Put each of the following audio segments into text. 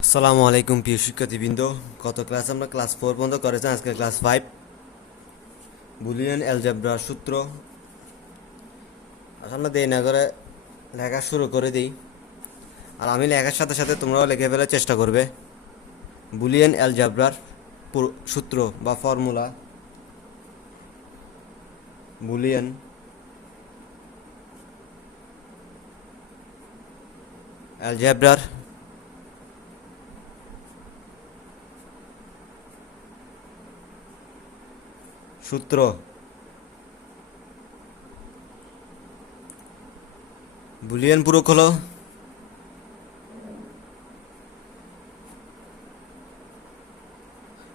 আসসালামু আলাইকুম প্রিয় শিক্ষার্থীবৃন্দ। গত ক্লাস আমরা ক্লাস 4 পর্যন্ত করেছি, আজকে ক্লাস 5 বুলিয়ান অ্যালজেব্রার সূত্র। আমরা দেরি না করে লেখা শুরু করে দিই, আর আমি লেখার সাথে সাথে তোমরাও লিখে ফেলার চেষ্টা করবে। বুলিয়ান অ্যালজেব্রার সূত্র বা ফর্মুলা। বুলিয়ান অ্যালজেব্রার সূত্র। বুলিয়ান পূরক হলো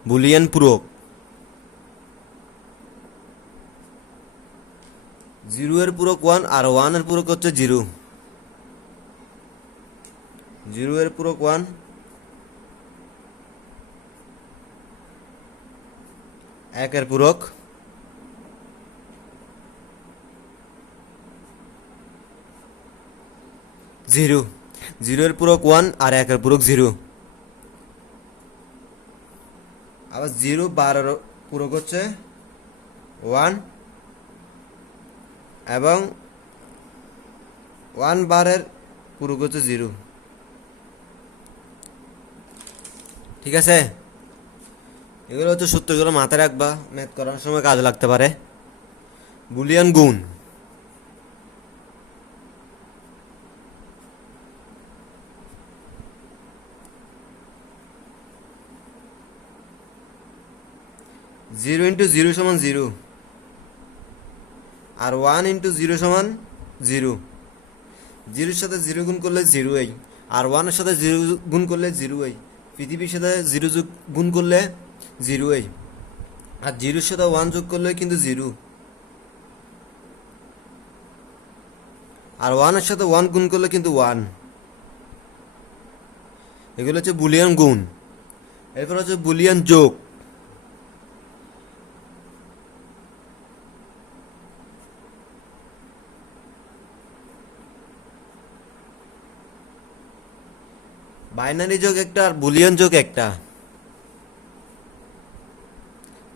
বুলিয়ান পূরক। 0 এর পূরক 1 আর 1 এর পূরক হচ্ছে 0। 0 এর পূরক 1, 1 এর পূরক 0। 0 এর পূরক 1 আর 1 এর পূরক 0। আবার 0 12 এর পূরক হচ্ছে 1 এবং 1 12 এর পূরক হচ্ছে 0। ঠিক আছে, এগুলো হচ্ছে সূত্রগুলো মাথায় রাখবা, ম্যাথ করার সময় কাজে লাগতে পারে। বুলিয়ান গুণ। জিরো ইন্টু জিরো সমান 0 আর 1 ইন্টু 0 সমান 0। 0-এর সাথে 0 গুণ করলে 0 আর 1-এর সাথে 0 গুণ করলে 0 পৃথিবীর সাথে 0 যোগ গুণ করলে 0 আর 0-এর সাথে 1 যোগ করলে কিন্তু 0, আর 1-এর সাথে 1 গুণ করলে কিন্তু 1। এগুলো হচ্ছে বুলিয়ান গুণ। এরপর হচ্ছে বুলিয়ান যোগ। বাইনারি যোগ একটা আর বুলিয়ান যোগ একটা।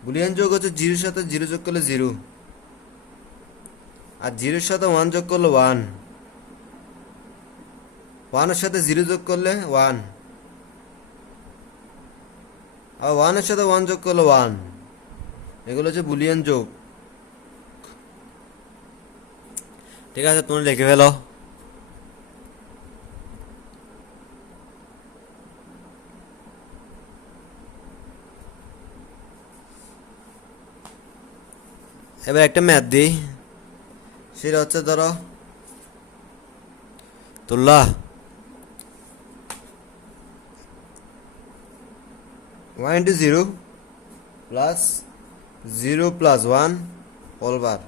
বুলিয়ান যোগ হচ্ছে 0-এর সাথে 0 যোগ করলে 0 আর 0-এর সাথে 1 যোগ করলে 1, 1-এর সাথে 0 যোগ করলে 1 আর 1-এর সাথে 1 যোগ করলে 1। এগুলো হচ্ছে বুলিয়ান যোগ। ঠিক আছে, তোমরা লিখে ফেলো। এবার একটা ম্যাথ দিই, সেটা হচ্ছে ধরো তুল্লা 1 into 0 plus 0 plus 1 whole bar.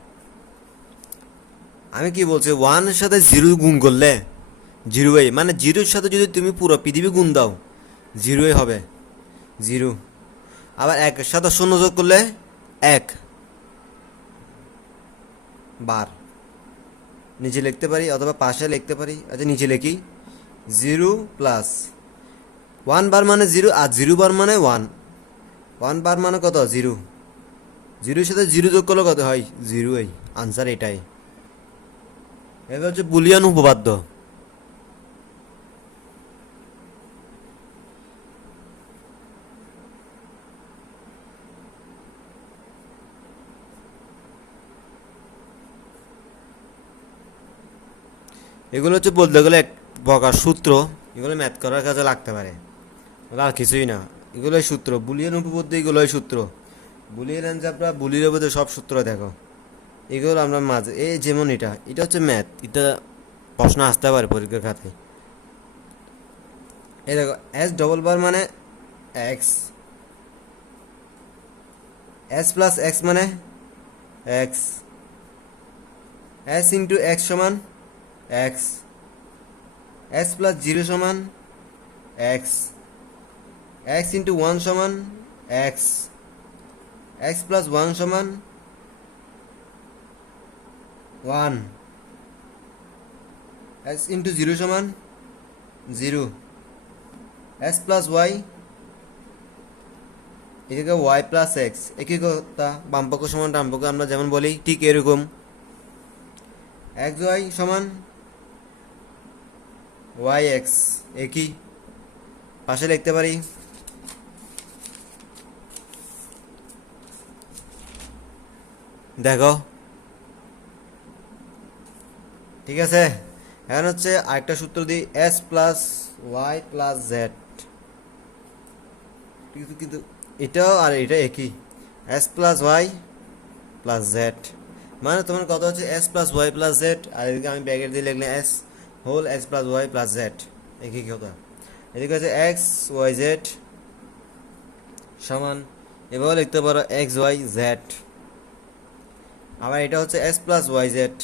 আমি কি বলছি, 1-এর সাথে 0 গুণ করলে 0 মানে 0-এর সাথে যদি তুমি পুরো পৃথিবী গুণ দাও 0 হবে 0। আবার 1-এর সাথে 0 যোগ করলে 1 বার। নিচে লিখতে পারি অথবা পাশে লিখতে পারি। আচ্ছা, নিচে লিখি 0 প্লাস 1 বার মানে 0 আর 0 বার মানে 1। 1 বার মানে কত? 0। 0-এর সাথে 0 যোগ করলে কত হয়? 0। আনসার এটাই। এবার হচ্ছে বুলিয়ান উপপাদ্য। এগুলো হচ্ছে বলতে গেলে এক প্রকার সূত্র। এগুলো ম্যাথ করার কাজে লাগতে পারে, আর কিছুই না। এগুলোই সূত্র, বুলিয়ান উপপাদ্য, এগুলোই সূত্র। বুলিয়ান অ্যালজেব্রা, বুলিয়ান উপপাদ্য সব সূত্র দেখো। এগুলো আমরা মাঝে এই যেমন এটা হচ্ছে ম্যাথ, এটা প্রশ্ন আসতে পারে পরীক্ষার খাতায়। এই দেখো, এস ডবল বার মানে এক্স, এস প্লাস এক্স মানে এক্স, এস ইন্টু এক্স সমান এক্স, এস প্লাস 0 সমান এক্স, এক্স ইন্টু 1 সমান এক্স, এক্স প্লাস 1 সমান 1, এক্স ইন্টু 0 সমান 0। এস প্লাস ওয়াই এদিকে ওয়াই প্লাস এক্স, একই কথা, বামপক্ষ সমান ডানপক্ষ আমরা যেমন বলি ঠিক এরকম। এক্স ওয়াই সমান ওয়াই এক্স, একই, পাশে লিখতে পারি। দেখো ঠিক আছে। এখন হচ্ছে আরেকটা সূত্র দিই, S plus Y plus Z, কিন্তু কিন্তু এটাও আর এটা একই, S plus Y plus Z, মানে তোমার কথা হচ্ছে S plus Y plus Z, আর এদিকে আমি ব্র্যাকেট দিয়ে লিখলাম S whole S plus Y plus Z, একই কথা। এদিকে হচ্ছে এক্স ওয়াই জেড সমান, এভাবে লিখতে পারো এক্স ওয়াই জেড। আবার এটা হচ্ছে এস প্লাস ওয়াই জেড,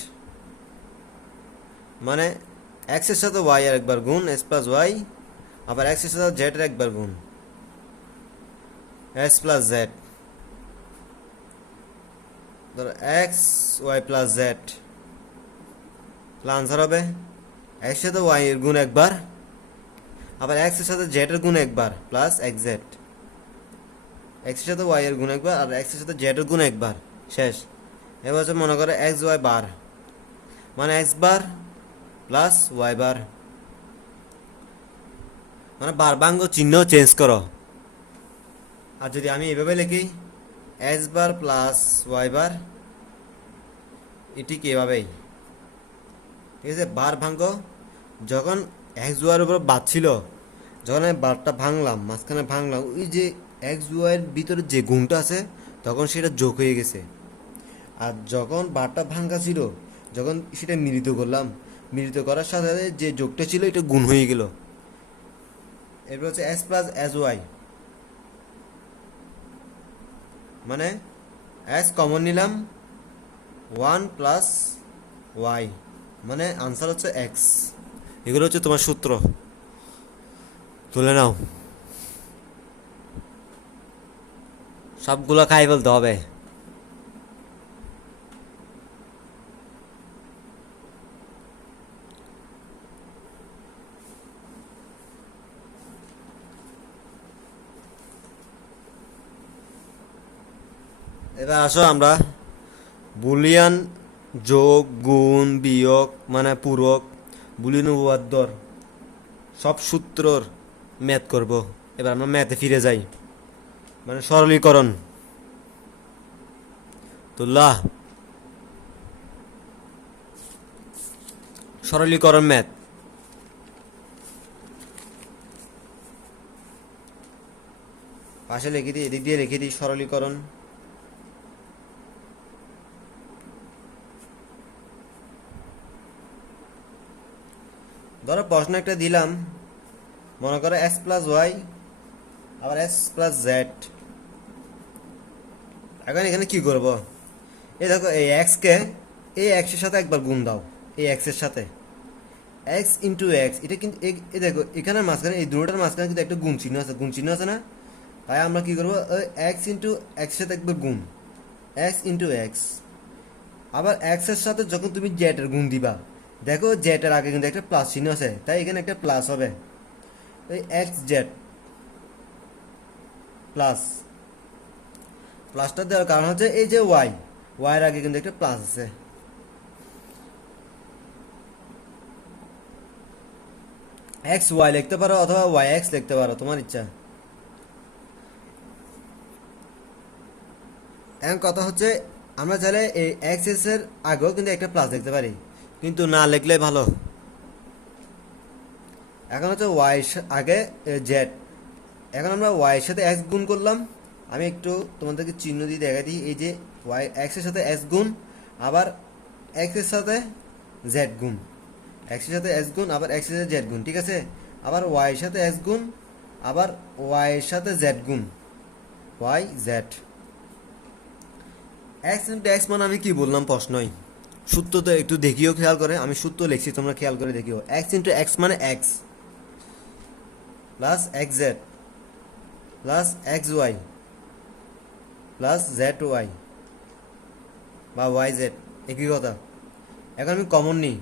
মানে এক্স এর সাথে ওয়াই আর একবার গুণ এস প্লাস ওয়াই, আবার এক্স এর সাথে জেড এর একবার গুণ এস প্লাস জেড। ধরো X Y plus Z, answer হবে এক্স এর সাথে ওয়াই এর গুণ একবার, আবার এক্স এর সাথে জেড এর গুণ একবার প্লাস এক্স জেড। এক্স এর সাথে ওয়াই এর গুণ একবার আর এক্স এর সাথে জেড এর গুণ একবার, শেষ। এবার হচ্ছে মনে করো এক্স ওয়াই বার, মানে এক্স বার প্লাস ওয়াই বার, মানে বার বাঙ্গ চিহ্ন চেঞ্জ করো। আর যদি আমি এভাবে লিখি এক্স বার প্লাস ওয়াই বার, এটি কি এভাবেই, ঠিক আছে। বার ভাঙ্গ, যখন এক্স ওয়াইয়ের উপর বাদ ছিল, যখন আমি বারটা ভাঙলাম, মাঝখানে ভাঙলাম, ওই যে এক্স ওয়াইয়ের ভিতরে যে গুণটা আছে তখন সেটা যোগ হয়ে গেছে। আর যখন বারটা ভাঙ্গা ছিল, যখন সেটা মিলিত করলাম, মিলিত করার সাথে সাথে যে যোগটা ছিল এটা গুণ হয়ে গেল। এরপর হচ্ছে এস প্লাস এস ওয়াই, মানে এস কমন নিলাম, ওয়ান প্লাস ওয়াই, মানে আনসার হচ্ছে এক্স। এগুলো হচ্ছে তোমার সূত্র, তুলে নাও, সবগুলো খাই ফেলতে হবে। এবার আসো আমরা বুলিয়ান যোগ গুণ বিয়োগ মানে পূরক, বুলিয়ান উপপাদ্যর সব সূত্রর ম্যাথ করব। এবার আমরা ম্যাথে ফিরে যাই, মানে সরলীকরণ। তুল্লাহ, সরলীকরণ ম্যাথ। পাশে লিখে দিই, এদিক দিয়ে লিখে দিই সরলীকরণ। ধরো প্রশ্ন একটা দিলাম, মনে করো এক্স প্লাস ওয়াই আবার এক্স প্লাস জেড। এখন এখানে কি করব, এই দেখো এই এক্সকে এই এক্সের সাথে একবার গুণ দাও, এই এক্সের সাথে এক্স ইন্টু এক্স, এটা কিন্তু এই দেখো এখানে মাঝখানে এই দুটোটার মাঝখানে কিন্তু একটা গুণ চিহ্ন আছে, গুণ চিহ্ন আছে না। তাই আমরা কি করবো, ওই এক্স ইন্টু এক্সের সাথে একবার গুণ এক্স ইন্টু এক্স, আবার এক্স এর সাথে যখন তুমি জেড এর গুণ দিবা, দেখো জেড এর আগে কিন্তু একটা প্লাস চিহ্ন আছে, তাই এখানে একটা প্লাস হবে, ওই এক্স জেড প্লাস, প্লাসটা দেওয়ার কারণ হচ্ছে এই যে ওয়াই, ওয়াই এর আগে কিন্তু একটা প্লাস আছে। এক্স ওয়াই লিখতে পারো অথবা ওয়াই এক্স লিখতে পারো, তোমার ইচ্ছা। এখন কথা হচ্ছে আমরা চাইলে এই এক্স এস এর আগেও কিন্তু একটা প্লাস দেখতে পারি, কিন্তু না লিখলে ভালো। এখন হচ্ছে ওয়াই আগে জেড, এখন আমরা ওয়াই এর সাথে এক্স গুণ করলাম। আমি একটু তোমাদেরকে চিহ্ন দিয়ে দেখা দিই, এই যে ওয়াই এক্স এর সাথে এক্স গুণ, আবার এক্স এর সাথে জেড গুণ, এক্স এর সাথে এক্স গুণ আবার এক্স এর সাথে জেড গুণ, ঠিক আছে। আবার ওয়াই এর সাথে এক্স গুণ, আবার ওয়াই এর সাথে জেড গুণ, Y Z. X into X মানে আমি কি বললাম প্রশ্নই, সূত্র তো একটু দেখিও, খেয়াল করে আমি সূত্র লিখছি, তোমরা খেয়াল করে দেখিও। এক্স ইন্টু এক্স মানে X plus X Z plus X Y plus Z Y বা ওয়াই জেড, একই কথা। এখন আমি কমন নিই,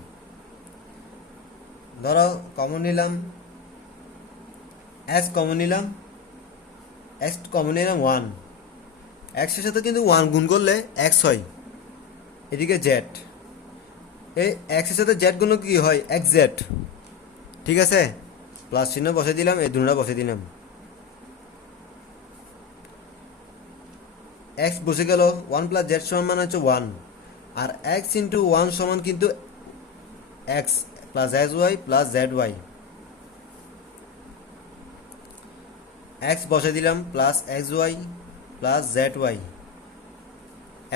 ধরো কমন নিলাম এক্স কমন নিলাম, এক্স কমন নিলাম 1, এক্সের সাথে কিন্তু 1 গুণ করলে এক্স হয়, এদিকে জেড, এই এক্সের সাথে জেড গুণ কি হয় এক্স জেড, ঠিক আছে। প্লাস চিহ্ন বসে দিলাম, এই দুটা বসে দিলাম, এক্স বসে গেল, 1 প্লাস জেড সমান মানে হচ্ছে 1, আর এক্স ইন্টু 1 সমান কিন্তু X plus X Y plus Z Y, X বসে দিলাম plus X Y plus Z Y.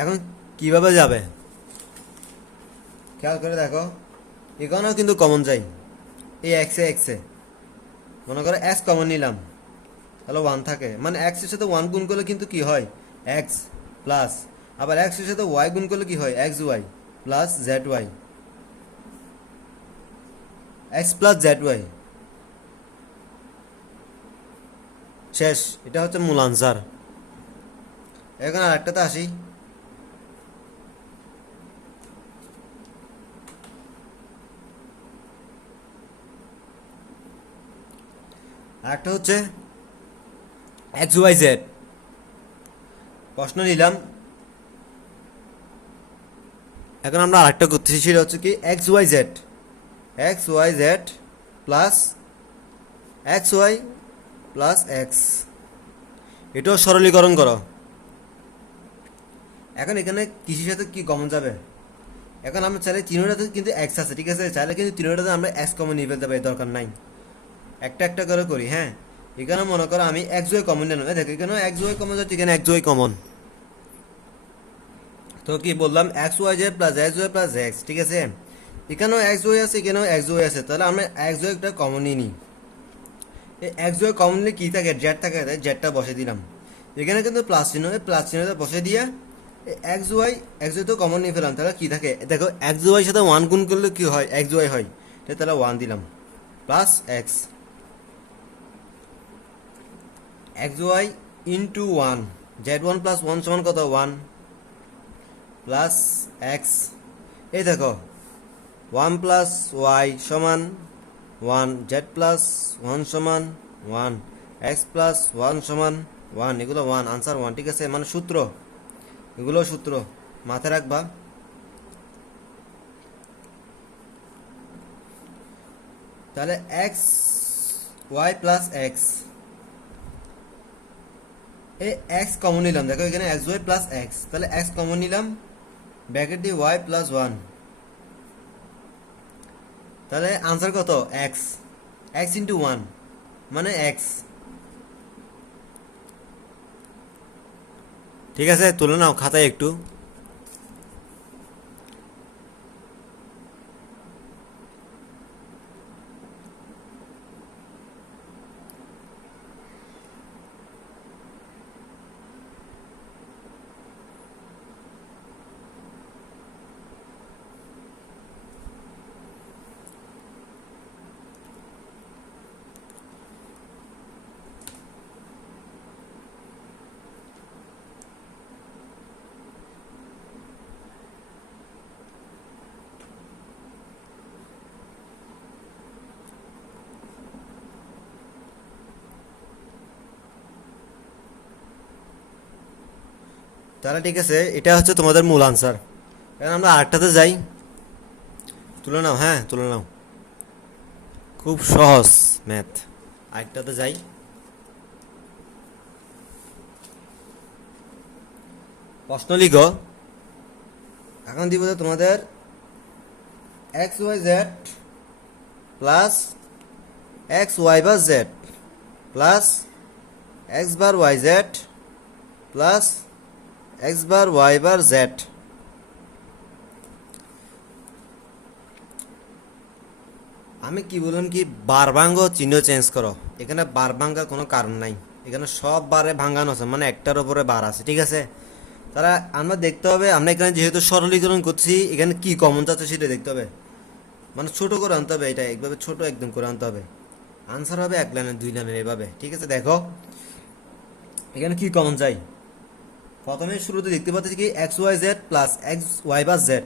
এখন কিভাবে যাবে খেয়াল করে দেখো, এখানেও কিন্তু কমন যাই, এই এক্সে এক্সে মনে করো এক্স কমন নিলাম, তাহলে 1 থাকে, মানে এক্সের সাথে 1 গুণ করলে কিন্তু কি হয় এক্স, প্লাস আবার এক্সের সাথে ওয়াই গুণ করলে কি হয় X Y plus Z Y, X plus Z Y, শেষ। এটা হচ্ছে মূল আনসার। এখন আর একটাতে আসি, আরেকটা হচ্ছে এক্স ওয়াই জেড, প্রশ্ন নিলাম। এখন আমরা আরেকটা করতেছি, সেটা হচ্ছে কি X Y Z, X Y Z plus X Y plus X, এটাও সরলীকরণ করো। এখন এখানে কৃষির সাথে কি কমন যাবে, এখন আমরা চাইলে তিনোটাতে কিন্তু এক্স আছে, ঠিক আছে, চাইলে কিন্তু তিনোটাতে আমরা এক্স কমন নিয়ে ফেলতে পারি, দরকার নাই, একটা একটা করে করি। হ্যাঁ, এখানে মনে করো আমি এক্স ওয়াই কমন নিলাম, দেখো এখানে এক্স ওয়াই কমন যাচ্ছে, এখানে এক্স ওয়াই কমন, তো কি বললাম X Y Z plus X Y plus X, ঠিক আছে, এখানেও এক্স ওয়াই আছে, এখানেও এক্স ওয়াই আছে, তাহলে আমরা এক্স ওয়াইটা কমন নিয়ে নিই। এই এক্স ওয়াই কমন নিলে কী থাকে জেড থাকে, তাই জেডটা বসে দিলাম, এখানে কিন্তু প্লাস চিহ্ন, এই প্লাস চিহ্নটা বসে দিয়ে এক্স ওয়াই তো কমন নিয়ে ফেলাম, তাহলে কী থাকে দেখো এক্স ওয়াই সাথে 1 গুণ করলে কি হয় এক্স ওয়াই হয়, তাহলে 1 দিলাম plus X, X Y into 1, Z 1 plus 1 সমান কত 1 প্লাস এক্স, এই দেখো 1 প্লাস ওয়াই সমান 1, জেড প্লাস 1 সমান 1, এক্স প্লাস 1 সমান 1, এগুলো 1, আনসার 1, ঠিক আছে, মানে সূত্র, এগুলো সূত্র মাথায় রাখবা। তাহলে এক্স ওয়াই প্লাস এক্স, এই এক্স কমন নিলাম, দেখো এখানে এক্স ওয়াই প্লাস এক্স, তাহলে এক্স কমন নিলাম, ব্র্যাকেট দিয়ে ওয়াই প্লাস 1, তাহলে আনসার কত এক্স, এক্স ইন্টু 1 মানে এক্স, ঠিক আছে, তুলে নাও খাতায় একটু। তাহলে ঠিক আছে, এটা হচ্ছে তোমাদের মূল আনসার। এখন আমরা আরেকটাতে যাই, তুলে নাও, হ্যাঁ তুলে নাও, খুব সহজ ম্যাথ, আরেকটাতে যাই। প্রশ্ন লিখো, এখন দিব তোমাদের X Y Z plus X Y bar Z plus X bar Y Z plus X bar Y bar Z, আমি কি বললাম কি বার ভাঙ্গ চিহ্ন চেঞ্জ করো, এখানে বার ভাঙ্গার কোনো কারণ নাই, এখানে সব বারে ভাঙ্গানো আছে, মানে একটার উপরে বার আছে, ঠিক আছে। তারা আমরা দেখতে হবে, আমরা এখানে যেহেতু সরলীকরণ করছি, এখানে কি কমন যাচ্ছে সেটা দেখতে হবে, মানে ছোট করে আনতে হবে, এটা একভাবে ছোট একদম করে আনতে হবে, আনসার হবে 1 লাইনের 2 লাইনের এভাবে, ঠিক আছে। দেখো এখানে কি কমন চাই, প্রথমে শুরুতে দেখতে পাচ্ছি কি X Y Z plus X Y বা জেড,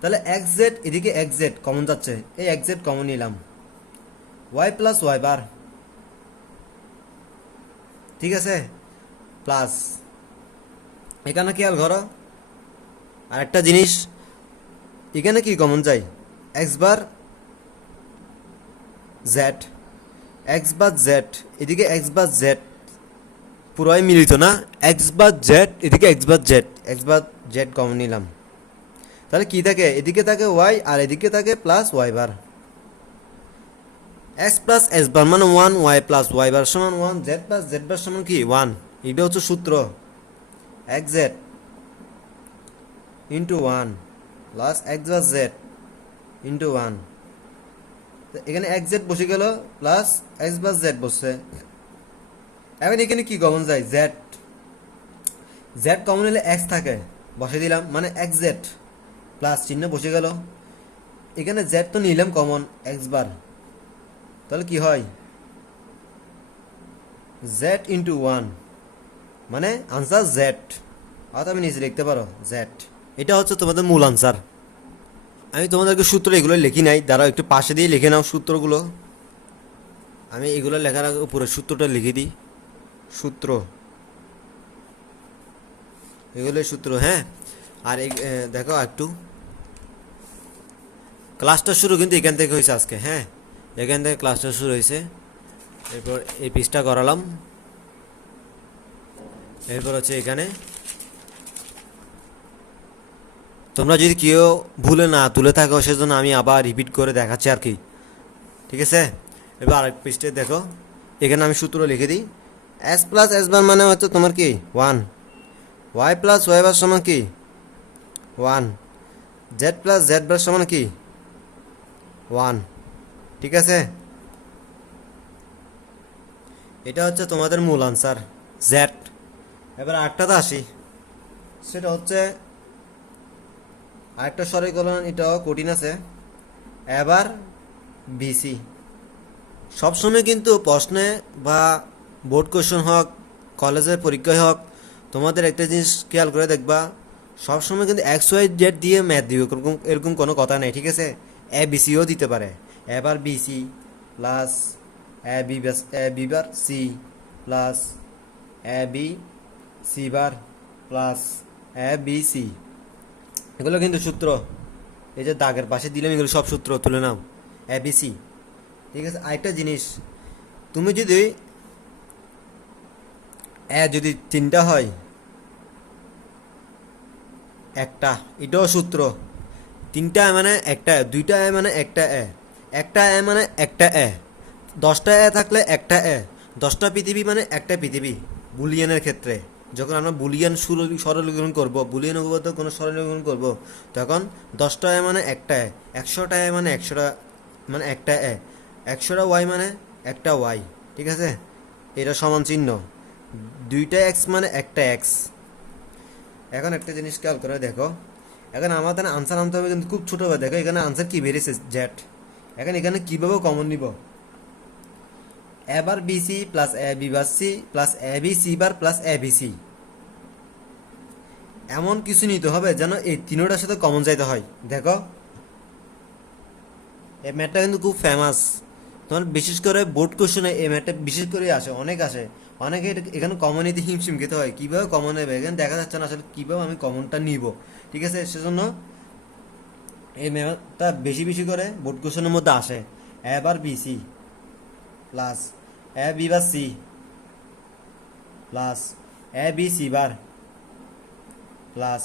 তাহলে এক্স জেড এদিকে এক্স জেড কমন যাচ্ছে, এই এক্স জেড কমন নিলাম, ওয়াই প্লাস ওয়াই বার ঠিক আছে, প্লাস এখানে খেয়াল করো আরেকটা জিনিস, এখানে কি কমন যায়, x bar Z, x bar Z, এদিকে এক্স বার জেড পুরোই মিলিত না, এক্স বার জেড এদিকে x bar Z, x bar Z common নিলাম, তাহলে কি থাকে, এদিকে থাকে ওয়াই আর এদিকে থাকে plus Y bar, X plus X bar মানে one, Y plus Y bar সমান ওয়ান, জেড প্লাস জেড বার সমান কি ওয়ান, এটা হচ্ছে সূত্র, X Z into one plus X bar Z into one, এখানে এক্স জেড বসে গেল প্লাস এক্স বার জেড বসছে, এখন এখানে কি কমন যায়, জেড, জেড কমন হলে এক্স থাকে বসে দিলাম, মানে এক্স জেড প্লাস চিহ্ন বসে গেল, এখানে জেড তো নিলাম কমন এক্স বার, তাহলে কি হয় জেড ইন্টু ওয়ান, মানে আনসার জেড, অর্থাৎ আমি নিচে লিখতে পারো জেড, এটা হচ্ছে তোমাদের মূল আনসার। আমি তোমাদেরকে সূত্র এগুলো লিখি নাই, দাঁড়াও একটু পাশে দিয়ে লিখে নাও সূত্রগুলো, আমি এগুলো লেখার আগে উপরে সূত্রটা লিখে দিই, সূত্র এগুলোই সূত্র, হ্যাঁ। আর দেখো একটু ক্লাসটা শুরু কিন্তু এখান থেকে হয়েছে আজকে, হ্যাঁ এখান থেকে ক্লাসটা শুরু হয়েছে, এরপর এই পিসটা করালাম, এরপর হচ্ছে এখানে তোমরা যদি কেউ ভুলে না তুলে থাকো সেজন্য আমি আবার রিপিট করে দেখাচ্ছি আর কি, ঠিক আছে। এবার আরেক পৃষ্ঠে দেখো, এখানে আমি সূত্র লিখে দিই, এস প্লাস এস বার মানে হচ্ছে তোমার কি one, Y plus Y bar সমান কি one, Z plus Z bar সমান কি ওয়ান, ঠিক আছে। এটা হচ্ছে তোমাদের মূল আনসার জেড। এবার আরেকটাতে আসি, সেটা হচ্ছে আরেকটা সরলীকরণ, এটাও কঠিন আছে, এবার বিসি। সবসময় কিন্তু প্রশ্নে বা বোর্ড কোয়েশন হোক কলেজের পরীক্ষায় হোক, তোমাদের একটা জিনিস খেয়াল করে দেখবা, সবসময় কিন্তু এক্স ওয়াই জেড দিয়ে ম্যাথ দিবে, এরকম কোনো কথা নেই, ঠিক আছে। এ বিসিও দিতে পারে, এবার BC plus A B bar C plus A B C bar plus A B C, এগুলো কিন্তু সূত্র, এই যে দাগের পাশে দিলাম এগুলো সব সূত্র তুলে নাও, এ বি সি, ঠিক আছে। আরেকটা জিনিস, তুমি যদি যদি তিনটা হয় একটা, এটাও সূত্র, তিনটা মানে একটা, দুইটা মানে একটা একটা মানে একটা 10টা থাকলে একটা 10টা পৃথিবী মানে একটা পৃথিবী, বুলিয়ানের ক্ষেত্রে যখন আমরা বুলিয়ান সরলীকরণ করব, বুলিয়ান উপপাদ্য কোনো সরলীকরণ করব, তখন 10টা মানে একটা 100টা মানে 100টা মানে একটা 100টা ওয়াই মানে একটা ওয়াই, ঠিক আছে। এটা সমান চিহ্ন, দুইটা এক্স মানে একটা এক্স। এখন একটা জিনিস খেয়াল করে দেখো, এখন আমাদের আনসার আনতে হবে কিন্তু খুব ছোটো হবে, দেখো এখানে আনসার কি বেরিয়েছে জেড, এখন এখানে কীভাবে কমন নিব, এবার BC plus A B bar C plus A B C bar plus A B C, এমন কিছু নিতে হবে যেন এই তিনোটার সাথে কমন যাইতে হয়। দেখো এই ম্যাথটা কিন্তু খুব ফেমাস, তোমার বিশেষ করে বোর্ড কোশ্চেনে এই ম্যাথটা বিশেষ করে আসে, অনেকে এখানে কমন নিতে হিমশিম খেতে হয়, কীভাবে কমন নেবে এখানে দেখা যাচ্ছে না আসলে কীভাবে আমি কমনটা নিব, ঠিক আছে। সেজন্য এই ম্যাথটা বেশি বেশি করে বোর্ড কোশ্চেনের মধ্যে আসে, এবার BC plus A B bar C plus A B C bar plus,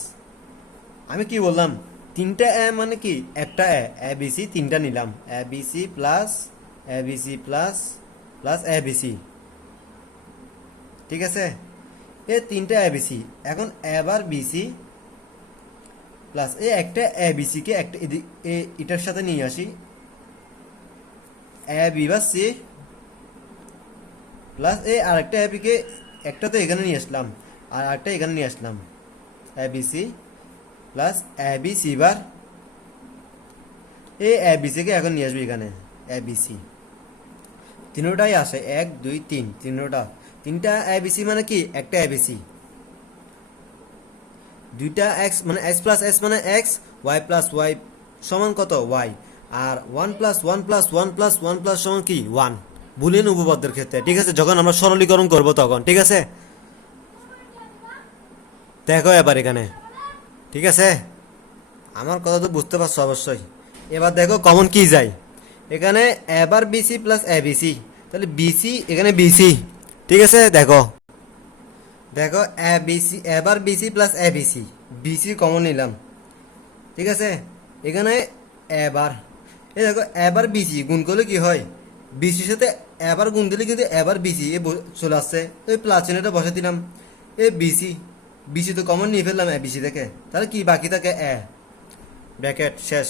আমি কি বললাম তিনটা মানে কি একটা এ বি সি তিনটা নিলাম, A B C plus A B C plus plus A B C, ঠিক আছে। এ তিনটা এ বি সি, এখন এবার বিসি প্লাস এই একটা এ বি সিকে একটা এটার সাথে নিয়ে আসি, এ বি বা সি প্লাস এই আরেকটা এ বিকে একটা তো এখানে নিয়ে আসলাম আর আরেকটা এখানে নিয়ে আসলাম, A B C plus A B C বার, এই এ বি সিকে এখন নিয়ে আসবি এখানে এ বি সি, তিনোটাই আসে 1 2 3, তিনটা এ বি সি মানে কি একটা এ বি সি, দুইটা এক্স মানে এক্স প্লাস এক্স মানে এক্স, ওয়াই প্লাস ওয়াই সমান কত ওয়াই, আর 1 প্লাস 1 প্লাস 1 প্লাস 1 প্লাস সমান কি 1, বুলিয়ান উপপাদ্যের ক্ষেত্রে, ঠিক আছে, যখন আমরা সরলীকরণ করব তখন, ঠিক আছে। দেখো এবার এখানে, ঠিক আছে, আমার কথা তো বুঝতে পারছো অবশ্যই। এবার দেখো কমন কি যায় এখানে, এবার বিসি প্লাস এ বিসি, তাহলে বিসি এখানে বিসি, ঠিক আছে। দেখো দেখো এ বিসি, এবার BC plus A BC, BC common নিলাম, ঠিক আছে। এখানে এবার এই দেখো এবার বিসি গুণ করলে কি হয়, বিসির সাথে এবার গুণ দিলে কিন্তু এবার বিসি চলে আসছে, তো এই প্লাস চিহ্নটা বসে দিলাম। এ বিসি, বিসি তো কমন নিয়ে ফেললাম এ বিসি থেকে, তাহলে কি বাকি থাকে এ, ব্র্যাকেট শেষ,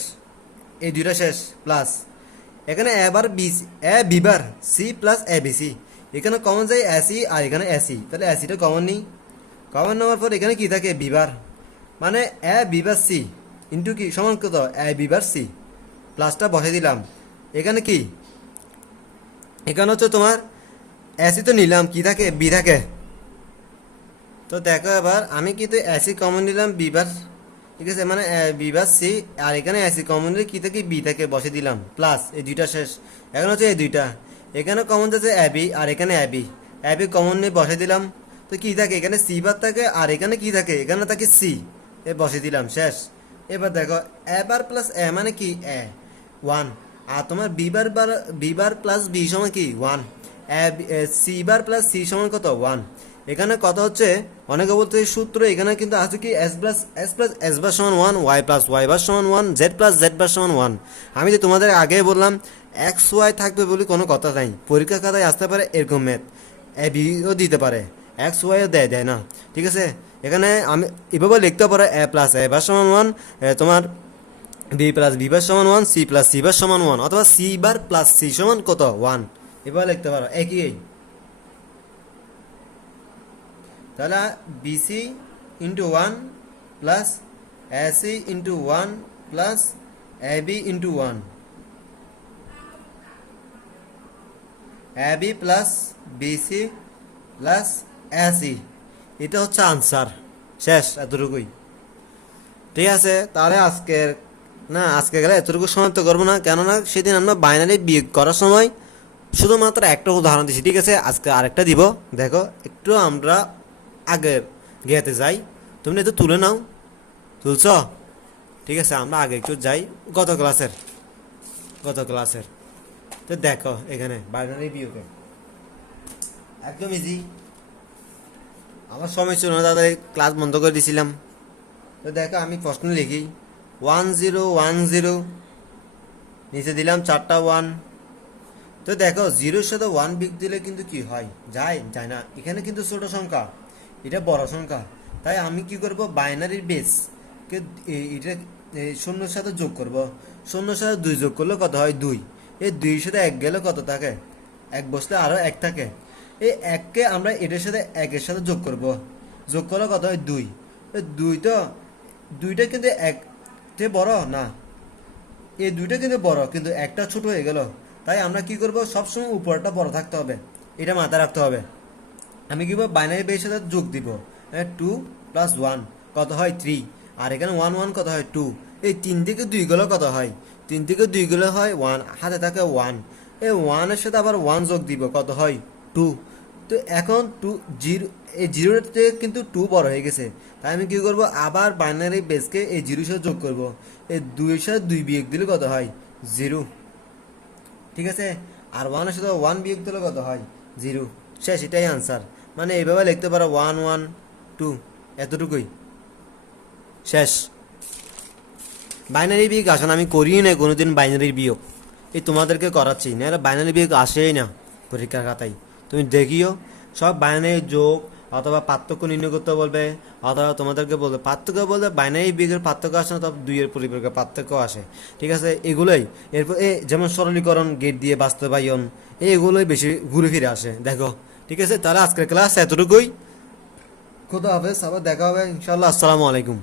এই দুইটা শেষ, প্লাস এখানে এবার BC A B bar C plus A BC, এখানে কমন যায় এসি আর এখানে এসি, তাহলে এসিটা কমন নিই, কমন নেওয়ার পর এখানে কি থাকে বিবার, মানে এ বিবার সি ইন্টু কি সমান কত এ বিবার সি, প্লাসটা বসে দিলাম। এখানে কি, এখানে হচ্ছে তোমার এসি তো নিলাম, কি থাকে বি থাকে, তো দেখো এবার আমি কিন্তু এসি কমন নিলাম বিবার, ঠিক আছে, মানে বিবার সি, আর এখানে এসি কমন নিলে কি থাকে বি থাকে, বসে দিলাম, প্লাস এই দুইটা শেষ। এখন হচ্ছে এই দুইটা, এখানে কমন যাচ্ছে এবি আর এখানে এবি, এবি কমন নিয়ে বসে দিলাম, তো কি থাকে এখানে সি বার থাকে আর এখানে কি থাকে, এখানে থাকে সি, এ বসে দিলাম, শেষ। এবার দেখো এবার প্লাস এ মানে কি এ ওয়ান, আর তোমার বিবার প্লাস বি সমান কি one, C bar plus C সমান কত ওয়ান। এখানে কথা হচ্ছে অনেকে বলতে সূত্র এখানে কিন্তু আছে কি এস বার সমান one, Y plus Y bar সমান ওয়ান, জেড প্লাস জেড বার সমান ওয়ান। আমি তো তোমাদের আগেই বললাম এক্স ওয়াই থাকবে বলে কোনো কথা নাই, পরীক্ষা খাতায় আসতে পারে এরকম ম্যাথ, এ বিও দিতে পারে, এক্স ওয়াইও দেয় দেয় না, ঠিক আছে। এখানে আমি এভাবে লিখতে পারো এ প্লাস এ বার সমান ওয়ান, তোমার বি প্লাস বি বার সমান one, C plus C bar সমান ওয়ান, অথবা সি বার প্লাস সি সমান কত ওয়ান, এভাবে লিখতে পারো একই। তাহলে BC into one plus AC into one plus AB into one, AB plus BC plus AC, এটা হচ্ছে আনসার, শেষ, এতটুকুই, ঠিক আছে। তাহলে আজকে গেলে এতটুকু সমাপ্ত করবো না, কেননা সেদিন আমরা বাইনারি বিয়োগ করার সময় শুধুমাত্র একটা উদাহরণ দিচ্ছি, ঠিক আছে। আজকে আরেকটা দিব, দেখো একটু আমরা আগের গিয়েতে যাই, তুমি একটু তুলে নাও, তুলছ, ঠিক আছে। আমরা আগে একটু যাই গত ক্লাসের, তো দেখো এখানে বাইনারি বিয়োগে একদম ইজি, আমার সময় ছিল না দাদা, ক্লাস বন্ধ করে দিয়েছিলাম। তো দেখো আমি প্রশ্ন লিখি 1010, নিচে দিলাম 4টা 1, তো দেখো জিরোর সাথে 1 বিগ দিলে কিন্তু কি হয়, যায় না, এখানে কিন্তু ছোট সংখ্যা, এটা বড় সংখ্যা, তাই আমি কি করব বাইনারির বেসকে এটা শূন্যর সাথে যোগ করব, শূন্যর সাথে 2 যোগ করলে কত হয় 2, এই 2 সাথে 1 গেলে কত থাকে, 1 বসলে আরও 1 থাকে, এই 1কে আমরা এটার সাথে 1-এর সাথে যোগ করব, যোগ করলে কত হয় 2, এই 2 তো 2টা কিন্তু 1 বড় না, এই 2টা কিন্তু বড়, কিন্তু একটা ছোট হয়ে গেল, তাই আমরা কি করব সবসময় উপরটা বড় থাকতে হবে, এটা মাথায় রাখতে হবে। আমি কি করবো বাইনারি বেসের সাথে যোগ দিব, 2 প্লাস 1 কত হয় 3, আর এখানে 1 1 কত হয় 2, এই 3 থেকে 2 গেলে কত হয়, 3 থেকে 2 গেলে হয় 1, হাতে থাকে 1, এই 1 এর সাথে আবার 1 যোগ দিব, কত হয় 2। তো এখন 2 0, এই 0 থেকে কিন্তু 2 বড় হয়ে গেছে, তাই আমি কি করব আবার বাইনারি বেসকে এই 0 সাথে যোগ করব, এই 2 এর সাথে 2 বিয়োগ দিলে কত হয় 0, ঠিক আছে। আর 1 এর সাথে 1 বিয়োগ দিলে কত হয় 0, শেষ, এটাই আনসার। মানে এইভাবে লিখতে পারো 1 1 2, এতটুকুই, শেষ। বাইনারি বিয়োগ আসলে আমি করিই না কোনোদিন, বাইনারি বিয়োগ এই তোমাদেরকে করাচ্ছি না, এরা বাইনারি বিয়োগ আসেই না পরীক্ষার খাতায়, তুমি দেখিও সব বাইনারি যোগ অথবা পার্থক্য নির্ণয় করতে বলবে, অথবা তোমাদেরকে বলবে পার্থক্য, বলবে বাইনারি বিয়োগের পার্থক্য আসে না, তবে 2-এর পরিবর্তে পার্থক্য আসে, ঠিক আছে। এগুলোই এরপর যেমন সরলীকরণ, গেট দিয়ে বাস্তবায়ন, এগুলোই বেশি ঘুরে ফিরে আসে, দেখো, ঠিক আছে। তাহলে আজকের ক্লাস এতটুকুই, খোদা হাফেজ, আবার দেখা হবে ইনশাল্লাহ, আসসালামু আলাইকুম।